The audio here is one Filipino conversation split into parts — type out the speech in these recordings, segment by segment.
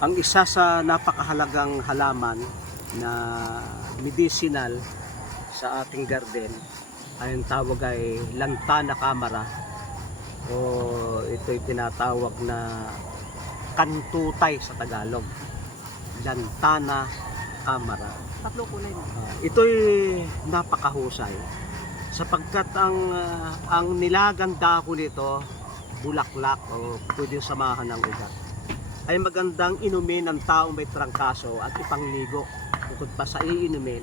Ang isa sa napakahalagang halaman na medicinal sa ating garden ay ang tawag ay lantana camara, o ito'y tinatawag na kantutay sa Tagalog. Lantana camara. Tatlo kulay mo. Ito'y napakahusay sapagkat ang nilagang dahon nito, bulaklak o pwedeng samahan ng ugat, ay magandang inumin ng taong may trangkaso at ipangligo. Bukod pa sa iinumin,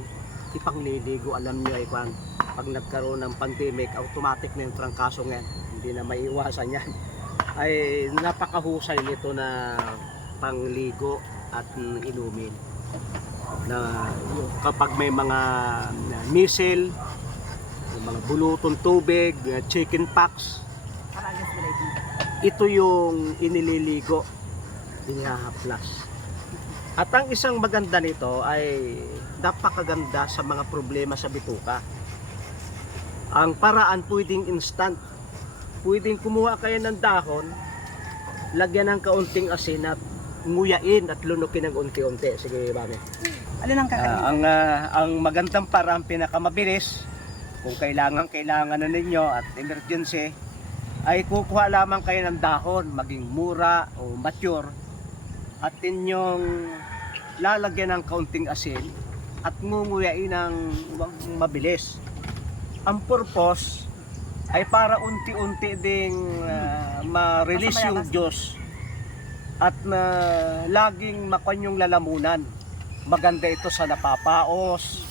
ipangliligo. Alam nyo ay pag nagkaroon ng pandemic, automatic na yung trangkaso ngayon, hindi na maiiwasan yan. Ay napakahusay nito na pangligo at inumin. Na kapag may mga measles, mga bulutong tubig, chicken pox, ito yung inililigo, inihahaplas. At ang isang maganda nito ay napakaganda sa mga problema sa bituka. Ang paraan pwedeng instant. Pwedeng kumuha kayo ng dahon, lagyan ng kaunting asin at nguyain at lunukin ng unti-unti. Sige, Mami. Alin ang kakainin? Ang magandang paraan, pinakamabilis, kung kailangan na ninyo at emergency, ay kukuha lamang kayo ng dahon, maging mura o mature, at inyong lalagyan ng kaunting asin at ngunguyain ng mabilis. Ang purpose ay para unti-unti ding ma-release yung juice at na laging makuha yung lalamunan. Maganda ito sa napapaos,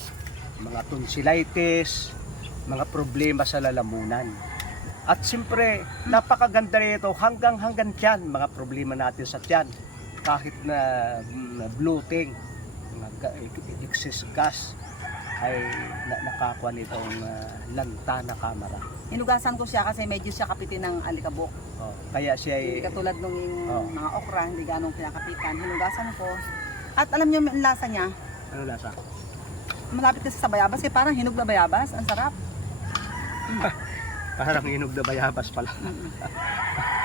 mga tonsillitis, mga problema sa lalamunan. At siyempre, napakaganda nito hanggang tiyan, mga problema natin sa tiyan. Kahit na bloating, excess gas, ay nakakuha nitong lantana camara. Hinugasan ko siya kasi medyo siya kapitin ng alikabok. Kaya siya ay... Hindi katulad nung mga okra, hindi ganong pinakapitan. Hinugasan ko. At alam niyo yung lasa niya? Ano lasa? Malapit kasi sa bayabas. Parang hinog na bayabas. Ang sarap. Parang hinog na bayabas pala.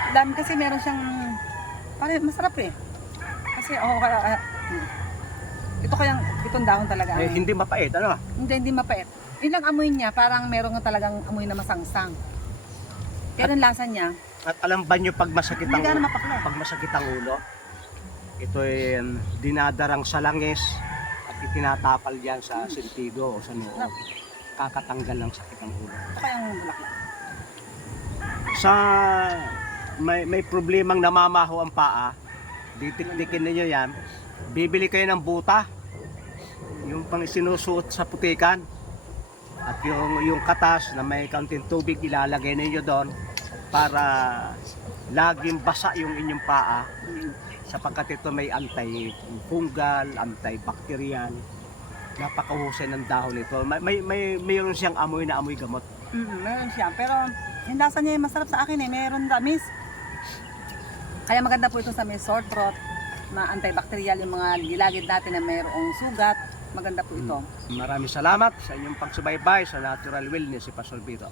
Dami kasi meron siyang... Parang masarap eh. Kasi kaya... ito kayang itong dahon talaga. Hindi mapait, ano? Hindi mapait. Yun lang amoy niya, parang meron nga talagang amoy na masangsang. Pero ang lasa niya, at alam ba nyo pag masakit ang hindi ulo? mapakla. Pag masakit ang ulo, ito ay dinadarang sa langis at itinatapal yan sa sentido o sa noo. Kakatanggal ng sakit ng ulo. Ito kayang bulaklak. Sa may problemang namamaho ang paa, titiktikin niyo yan. Bibili kayo ng buta, yung pang sinusuot sa putikan, at yung katas na may kaunting tubig, ilalagay niyo doon para laging basa yung inyong paa, sapagkat ito may anti-fungal, antibacterial. Napakahusay ng dahon nito. Mayroon siyang amoy na amoy gamot. Meron siya, pero yung lasa niya masarap sa akin eh, meron tamis. Kaya maganda po ito sa may sore throat, na antibacterial, yung mga gilagid natin na mayroong sugat. Maganda po ito. Maraming salamat sa inyong pagsubaybay sa Natural Wellness si Pastor Vito.